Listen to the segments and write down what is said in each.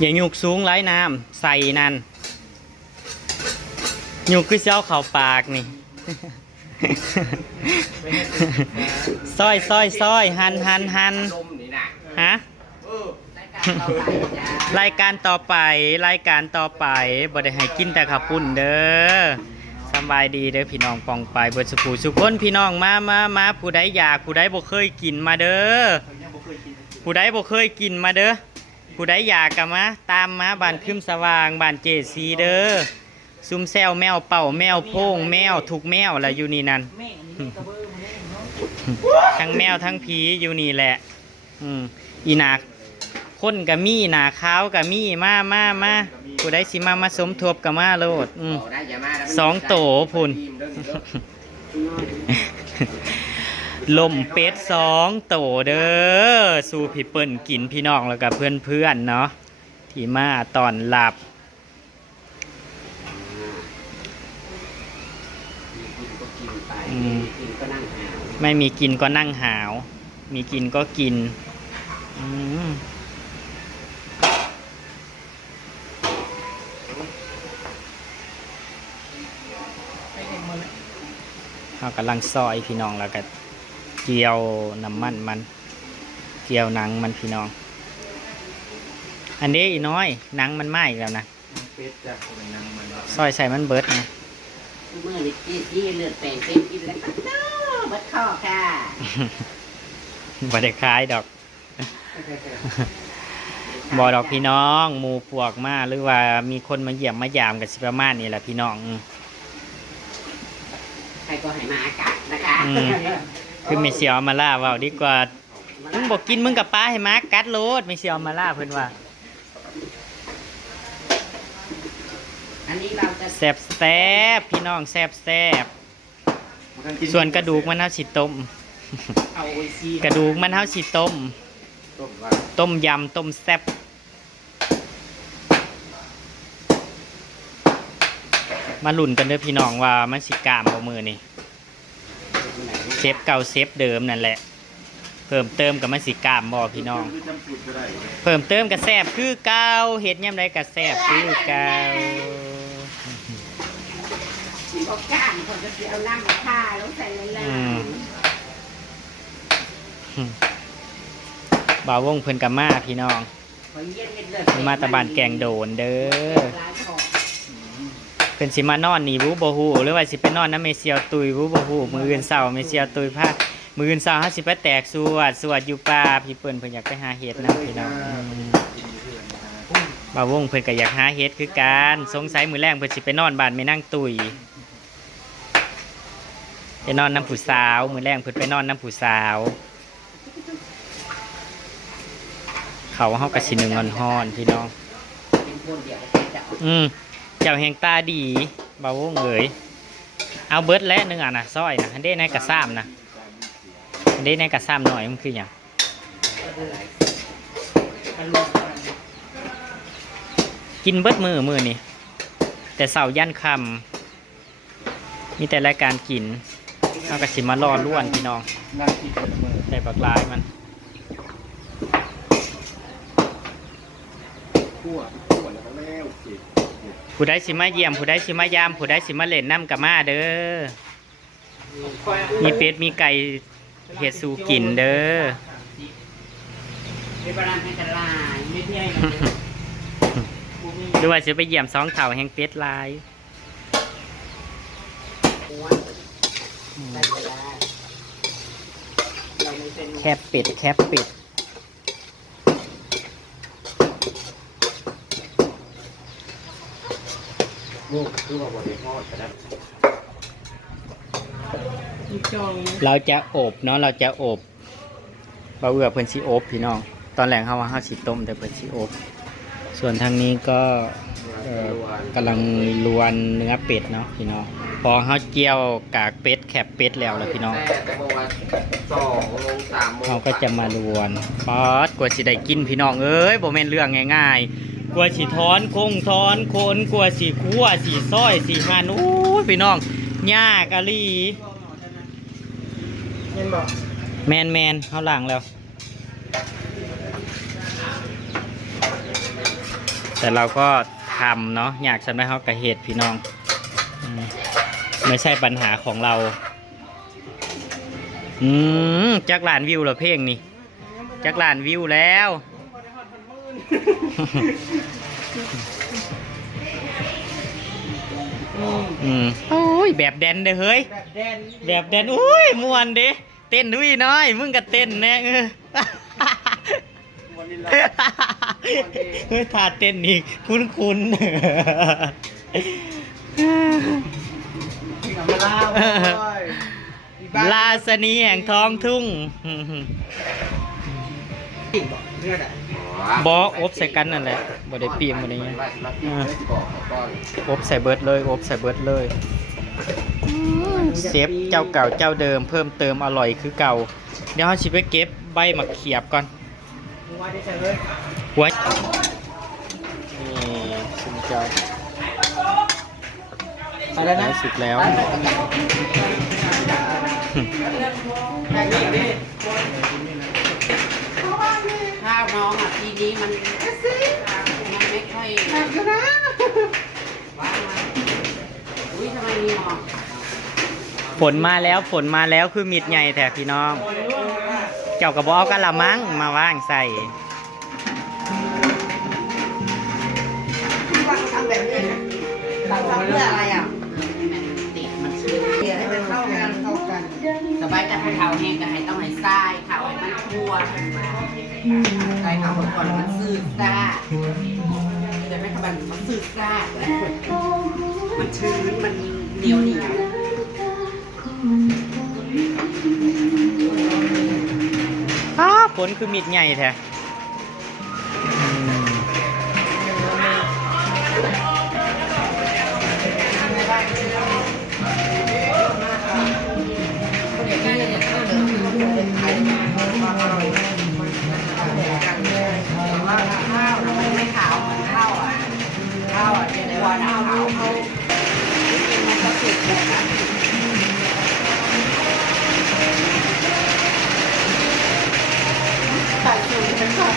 อย่าหยุกสูงไร้น้ำใส่นั่นหยุกคือเจ้าเข่าปากนี่ ซอยหันฮะรายการต่อไปบ่ได้ให้กินแต่ข้าวปุ้นเด้อสบายดีเด้อพี่น้องปองไปเบิดสุขสุขคนพี่น้องมาผู้ใดอยากผู้ใดบ่เคยกินมาเด้อผู้ใดบ่เคยกินมาเด้อผู้ใดอยากก็มาตามมาบ้านคึมสว่างบ้านเจซีเด้อซุ่มแซวแมวเป่าแมวโพงแมวทุกแมวละอยู่นี่นั่นทั้งแมวทั้งผีอยู่นี่แหละอีนักคนกับมี่หนาขาวกับมี่มาผู้ใดสิมาสมทบกับมาโลด2 โตพุ่นลมเป็ด2 โตเด้อสู่พี่เปิ้นกินพี่น้องแล้วกับเพื่อนเนาะที่มาตอนหลับไม่มีกินก็นั่งหาวมีกินก็กินเรากำลังซอยพี่น้องแล้วก็เจียวน้ำมันเจียวหนังมันพี่น้องอันนี้อีน้อยหนังมันไหม้แล้วนะซอยใส่มันเบิดนะเมื่อนี่เลือดแปลงเป็นกินแล้วบัดข้อค่ะบ่ได้คล้ายดอกบ่ดอกพี่น้องหมูพวกมาหรือว่ามีคนมาเยี่ยมมายามกับสิประมาณนี้แหละพี่น้องใครก็ให้มาอากาศนะคะคือไม่เสียวมาล่าว่าดีกว่ามึงบอกกินมึงกับป้าให้มากัดโลดไม่เสียวมาล่าเพื่อนว่าอันนี้เราจะแซ่บพี่น้องแซ่บส่วนกระดูกมันเท่าสิต้มกระดูกมันเท่าสิต้มยำต้มแซ่บมาลุ่นกันเด้อพี่น้องว่ามันสิกล้ามบ่มือนี่เซฟเก่าเซฟเดิมนั่นแหละเพิ่มเติมกับมันสิกล้ามบ่พี่น้องเพิ่มเติมกับแซ่บคือเก่าเฮ็ดยามใดกับแซ่บคือเก่าบอกก้านคนจะเอาน้ำมาทาแล้วใส่เลยบ่าววงเพิ่นกับมาพี่น้องมาตะบานแกงโดนเด้อเพิ่นสิมานอนนี่บูบ่ฮู้หรือว่าสิไปนอนน้ำเมเซียวตุยบูบ่ฮู้มื้ออื่นเช้าเมเซียวตุยพามื้ออื่นเช้าเฮาสิไปแตกสวดอยู่ป่าพี่เพิ่นอยากไปหาเห็ดนำพี่น้องบ่าววงเพิ่นก็อยากหาเห็ดคือกันสงสัยมื้อแรงเพิ่นสิไปนอนบ้านแม่นางตุยไปนอนน้ำผู้สาวมื้อแรงเพิ่นไปนอนน้ำผู้สาวเขาเฮาก็สินึ่งฮ้อนๆพี่น้องเจ้าแห่งตาดีบ่าววงเอ๋ยเอาเบิดแล้วนึงอ่ะนะซอยนะอันนี้ในกระซ้ำนะอันนี้ในกระซ้ำหน่อยมันคืออย่างกินเบิดมือนี่แต่เสายันคำมีแต่รายการกินเอากระสิมารอล้วนพี่น้องได้บักลายมันผู้ใดสิมาเยี่ยมผู้ใดสิมายามผู้ใดสิมาเล่นน้ำกับมาเด้อมีเป็ดมีไก่เห็ดสูกินเด้อหรือว่าจะไปเยี่ยม2 เถ่าแห่งเป็ดลายแคบเป็ดเราจะอบเนาะเราจะอบบ่าวเอือเพิ่นสิอบพี่น้องตอนแรกเฮาว่าเฮาสิต้มแต่เพิ่นสิอบส่วนทางนี้ก็กำลังลวนเนื้อเป็ดเนาะพี่น้องพอเฮาเจียวกากเป็ดแคบเป็ดแล้วพี่น้องเราก็จะมาลวนป๊อดกว่าสิได้กินพี่น้องเอ้ยบ่แม่นเรื่องง่ายๆกว่าสิถอนคงถอนโคนกว่าสิคั่วสิซอยสิหั่นอู้พี่น้องยากอะลีแมนเขาหลังแล้ว แต่เราก็ทำเนาะอยากทำได้เขากระเหตุพี่น้องไม่ใช่ปัญหาของเราจักล้านวิวเหรอเพลงนี่จักล้านวิวแล้วโอ้ยแบบแดนเด้อเฮ้ยแบบแดนอุ้ยมวนเด้เต้นด้วยน้อยมึงก็เต้นแน่เฮ้ยท่าเต้นอีกคุ้นลาสนีแห่งท้องทุ่งบออบใส่กันนั่นแหละบ่ได้ปีมบ่ได้ยังอบใส่เบิร์ดเลยอบใส่เบิร์ดเลยเซฟเจ้าเก่าเจ้าเดิมเพิ่มเติมอร่อยคือเก่าเดี๋ยวเราชิไปเก็บใบมะเขียบก่อนไว้นี่สุดยอดไปแล้วนะสุดแล้วข้าวน้องอ่ะทีนี้มันไม่ค่อยว้าวอุ้ยทำไมมีหมอก ฝนมาแล้วคือมิดใหญ่แท้พี่น้องเจ้ากระบอกเอากะละมังมาว่างใส่ทำแบบนี้นะทำเพื่ออะไรอ่ะ ติดมันชื้น เดี๋ยวให้มันเข้ากันสบายแต่เท้าแห้งก็ให้ต้องให้ทรายเท้าให้มันทั่วใส่เท้าก่อนมันซื่อซ่าแต่ไม่ขบันมันซื่อซ่ามันชื้นมันเหนียวฝนคือมิดใหญ่แท้ไม่ขาวเหมือนข้าวอ่ะเดี๋ยววันข้าวเขากินมันก็สุกแบบนั้นใส่สูตรเป็นข้าว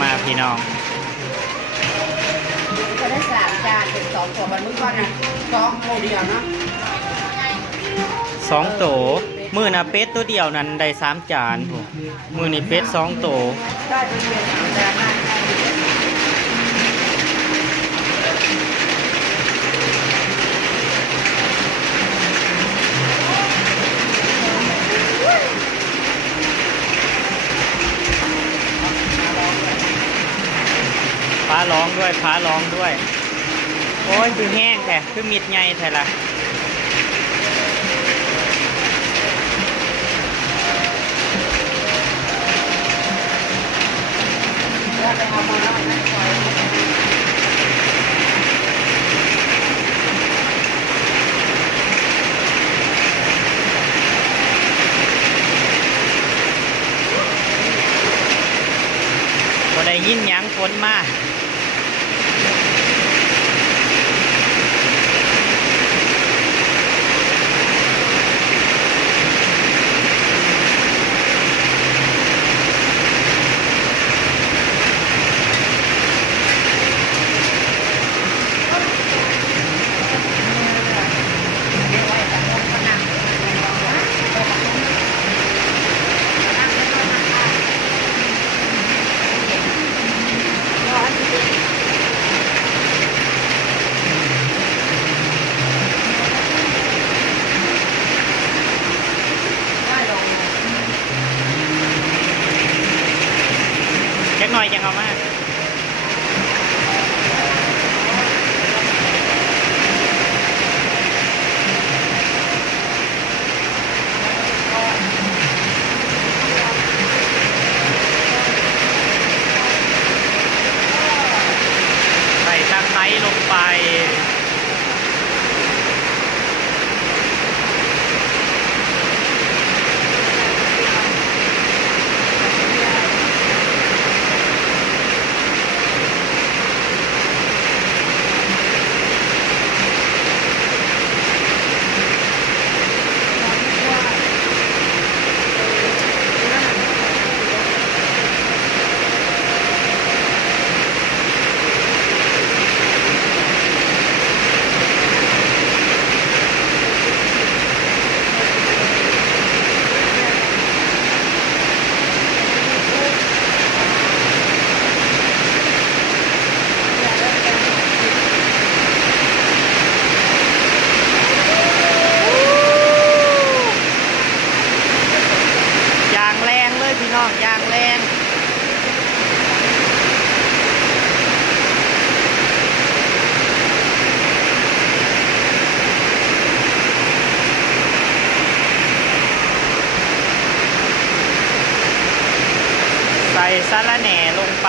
มาพี่น้องก็ได้3 จานเป็น2 ตัวมันมื้อก่อนนะ2 โมเดียวเนาะ2 โตมือน่ะเป็ดตัวเดียวนั้นได้3 จานโหมือนี่เป็ด2 โตได้เป็นเดือน3 จานมากฟ้าร้องด้วยโอ้ยคือแห้งแท้คือมิดใหญ่แท้ละไปเอามาแล้วนะคอยบ่ได้ยินหยังฝนมา องยางแรงใส่สะระแหน่ลงไป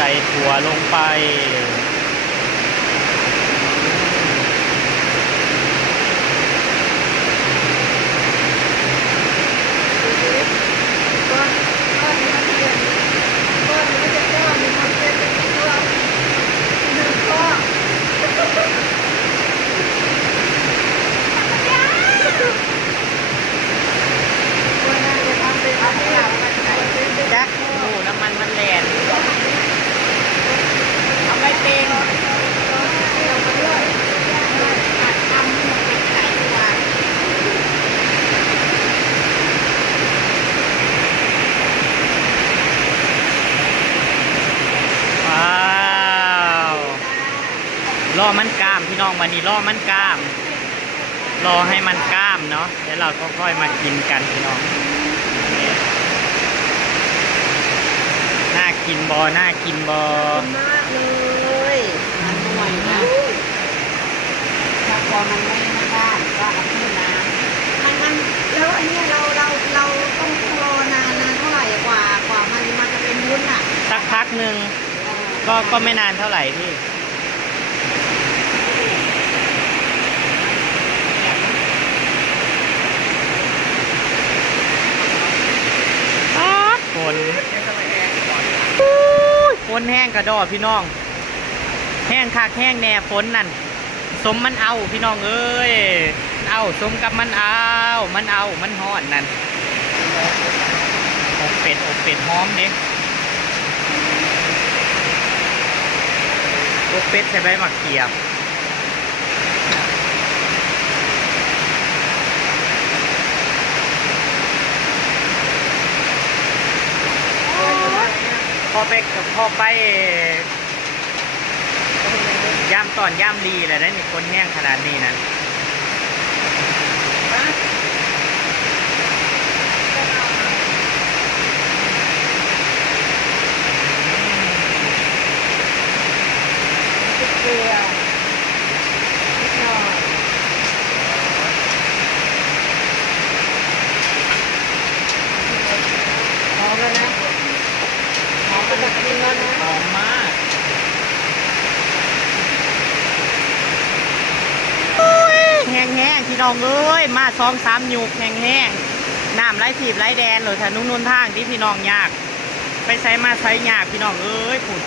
ใส่ถั่วลงไปจักโอ้น้ำมันมันแรงเอาไปเป็นว้าวรอมันกล้ามพี่น้องวันนี้รอมันกล้ามรอให้มันกล้ามเนาะเดี๋ยวเราก็ค่อยมากินกันพี่น้องน่ากินบอน่ากินบอ มากเลย มันหน่วยนะถ้าพอมันไม่ได้ก็เอาขึ้นน้ มันแล้วอันเนี้ยเราต้องรอนานเท่าไหร่กว่ามันจะเป็นวุ้นอ่ะ สักพักหนึ่งก็ไม่นานเท่าไหร่พี่ฝนฝนแห้งกระดอพี่น้องแห้งคักแห้งแน่ฝนนั่นสมมันเอาพี่น้องเอ้ยเอาสมกับมันเอามันฮ้อนนั่นอบเป็ดหอมเด้อบเป็ดใส่ใบมะเขียบพอไปย่ำตอนย่ำดีเลยนะนี่คนแห้งขนาดนี้นะเกลือนิดหน่อยหอมแล้วนะหอมมันจะกินแล้วนะ หอมมากแห้งๆพี่น้องเอ้ยมา2-3 ยุกแห้งๆน้ำไหลถีบไหลแดนเลยถ้านุ่นทางที่พี่น้องยากไปใช้มาใช้ยากพี่น้องเอ้ยผุด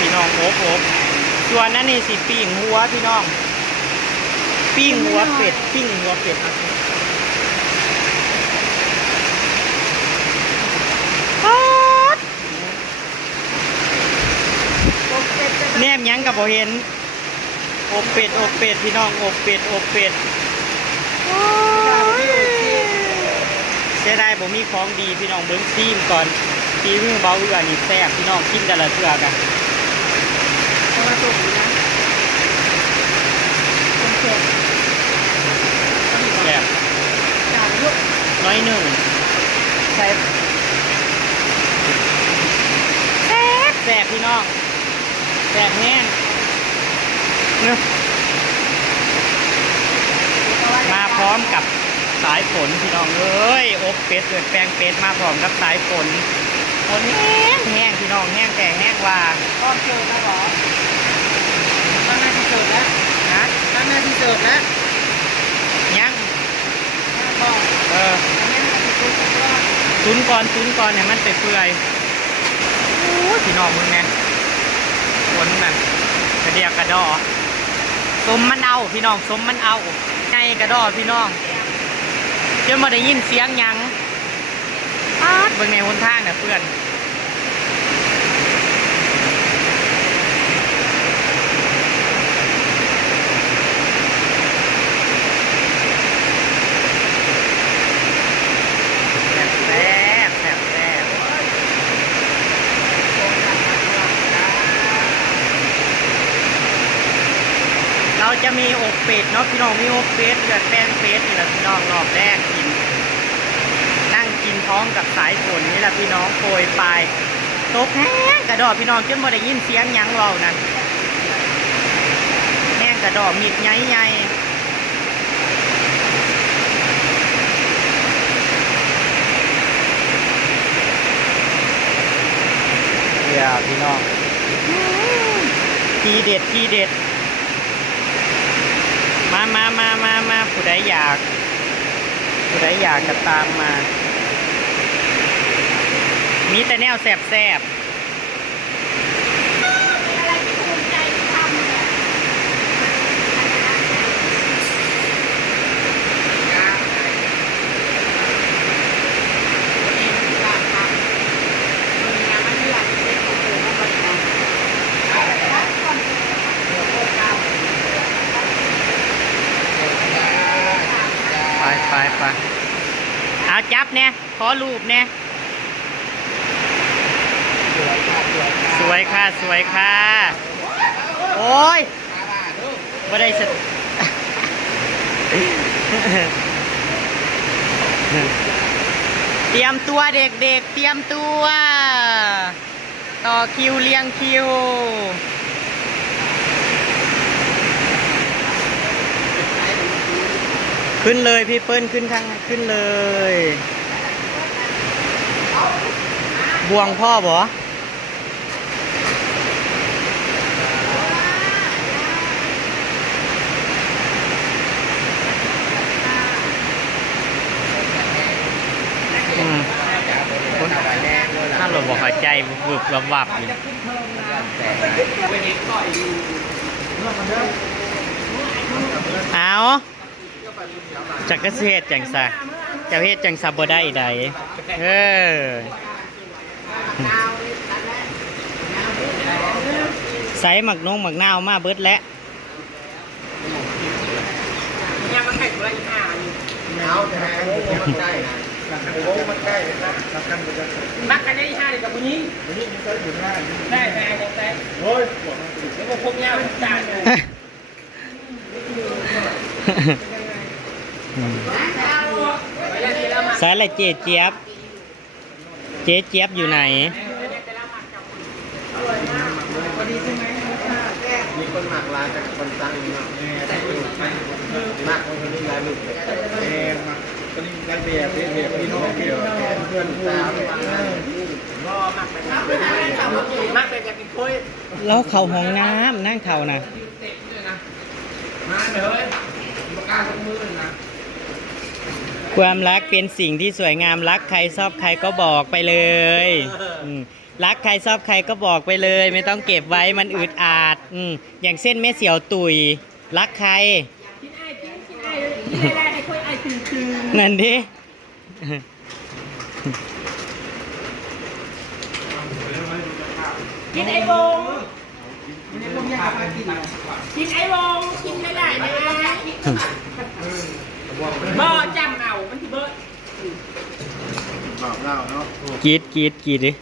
พี่น้องอบส่วนนั้นนี่สิปิ้งหัวพี่น้องปิ้งหัวเป็ดแนมยังกับบ่เห็นอบเป็ดพี่น้องอบเป็ดเสียดายผมมีของดีพี่น้องเบิ้งซีมก่อนซีมือเบาเอือนี่แซ่บพี่น้องกินแต่ละเทื่อกัน เอามาตุ่มนะเป็นเผ็ด แซ่บ จานลูก น้อยหนึ่งใส่แซ่บพี่น้องแซ่บแห้งเนอะมาพร้อมกับสายฝนพี่น้องเอ้ยอบเป็ดเกิดแปลงเป็ดมาพร้อมกับสายฝนแห้งพี่น้องแห้งแต่แห้งว่า ก็เสิร์ฟแล้วเหรอตั้งหน้าที่เสิร์ฟแล้ว นะ ตั้งหน้าที่เสิร์ฟแล้ว ยัง บอก เอ ตุนก่อนเนี่ยมันเปื่อยโอ้ยพี่น้องมึงเนี่ยคนน่ะกระเดียกกระดอสมมันเอาพี่น้องสมมันเอาไงกระดอพี่น้องเดี๋ยวมาได้ยินเสียงหยังเบิ่งในหนทางเนี่ยเพื่อนแซ่บเราจะมีอกเป็ดเนาะพี่น้องมีอกเป็ดเกิดแป้งเป็ดนี่แหละพี่น้องรอบแรกกินนั่งกินพร้อมกับสายฝนนี่แหละพี่น้องโปรยปลายตกแห้งกระดอกพี่น้องจนบ่ได้ยินเสียงหยังเว้านั่นแห้งกระดอกมีดใหญ่ๆอย่าพี่น้องทีเด็ดมาผู้ใดอยากก็ตามมามีแต่แนวแสบอะไรที่ภูมิใจที่ทำเนี่ย ไปเอาจับเนี่ยขอรูปเนี่ยสวยค่ะโอ้ยไม่ได้ส เตรียมตัวเด็กๆเตรียมตัวต่อคิวเรียงคิวขึ้นเลยพี่เปิ้ลขึ้นเลยบวงพ่อบ่ถ้าเราบอกหายใจบึบๆวับๆอยู่เอาจักรเทศจังซะเจ้าเฮ็ดจังซะบ่ได้ใดใส่หมักนงหมักนาวมาเบิดแล้วเนี่ยมันแข่งอะไรห่าอยู่เอาแต่โอ้มันใกล้โอ้มันใกล้มักกันได้ห่าเลยกับผู้หญิงมันเคยถึงห่าได้แต่โอ้ยแล้วก็พกยาวจานเลยสายละเจี๊ยบอยู่ไหนมีคนหมักลายจากคนสั่งเนาะหมักคนนี้ลายลูกคนนี้ลายแบบพี่น้องเพื่อนสาวก็หมักเป็นจากกินคุยแล้วเข่าห้องน้ำนั่งเข่านะมาเลยประกาศทุกมือนะ ความรักเป็นสิ่งที่สวยงามรักใครชอบใครก็บอกไปเลยรักใครชอบใครก็บอกไปเลยไม่ต้องเก็บไว้มันอึดอัดอย่างเส้นแม่เสี่ยวตุยรักใครกินไอ้ได้ค่อยไอ้ตึงนั่นดิกินไอ้วงกินไอ้วงกินไม่ได้นะบ่จำเอามันที่เบิร์ดบอกเล่าเนาะกีดดิ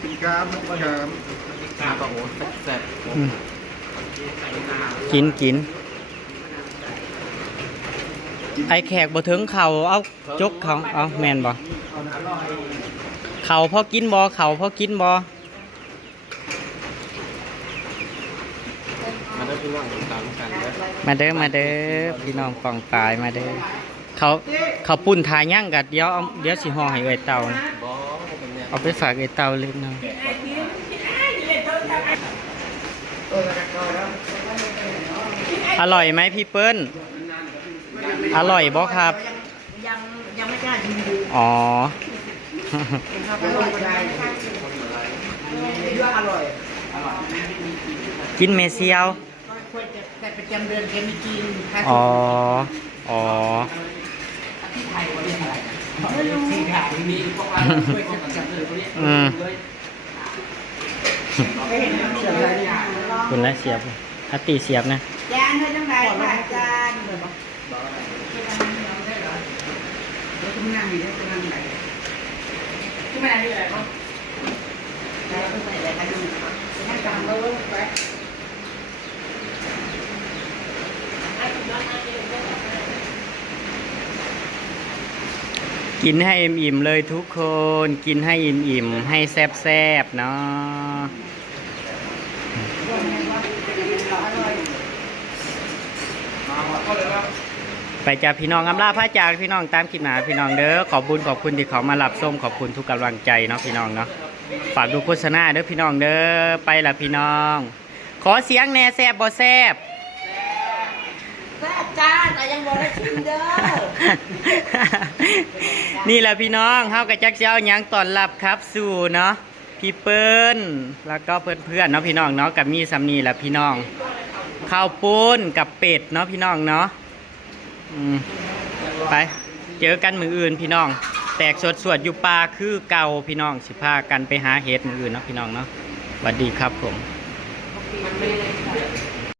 เป็นกามปะโอ้แซ่บกินไอแขกบ่ถึงเข่าเอาจกเขาเอาแมนบ่เข่าพอกินบ่มาเด้อพี่น้องปองปลายมาเด้อเขาปุ่นทาย่างกัดเดี๋ยวสิห่อให้เอ้ยเต่าเอาไปฝากเอ้ยเต่าเล็กน้อยกินไอ้ อร่อยไหมพี่เปิ้ลอร่อยบ่ครับ ยังไม่กล้าชิมดู อ๋อ อร่อยได้เรื่องอร่อย กินเมเซียว ควรจะแต่ประจำเดือนแกไม่กินค่ะ อ๋อ อ๋อ ที่ไทยเขาเรียกอะไรไม่รู้ที่ไทยมีพวกเราช่วยกันประจำเดือนเขาเรียก อืม ไม่เห็นมันเสียอะไรเนี่ย คุณนะเสียบฮัตตีเสียบนะ จานให้จังไรค่ะจานเดี๋ยวบอกแล้วคุณนั่งอยู่ได้คุณนั่งไหนคุณมานั่งที่ไหนบ้างแล้วคุณไปไหนกันดูนั่งกลางเลยไป กินให้อิ่มๆเลยทุกคน กินให้อิ่มๆให้แซ่บๆเนาะไปจากพี่น้องอำลาพระจากพี่น้องตามคลิปหนาพี่น้องเด้อขอบคุณที่เขามารับส้มขอบคุณทุกกำลังใจเนาะพี่น้องเนาะฝากดูโฆษณาเด้อพี่น้องเด้อไปละพี่น้อง ขอเสียงแหน่แซ่บบ่แซ่บ แซ่บจ้าแต่ยังบอกได้ชิมเด้อ นี่แหละพี่น้องเฮากับจักเจ้าหยังตอนรับครับสู่เนาะพี่เปิ้ลแล้วก็เพื่อนๆเนาะพี่น้องเนาะกับมีสำนีแหละพี่น้องข้าวปุ้นกับเป็ดเนาะพี่น้องเนาะไปเจอกันมืออื่นพี่น้อง แตกสวดอยู่ป่าคือเก่าพี่น้องสิพากันไปหาเห็ดมืออื่นเนาะพี่น้องเนาะสวัสดีครับผม มันไม่ได้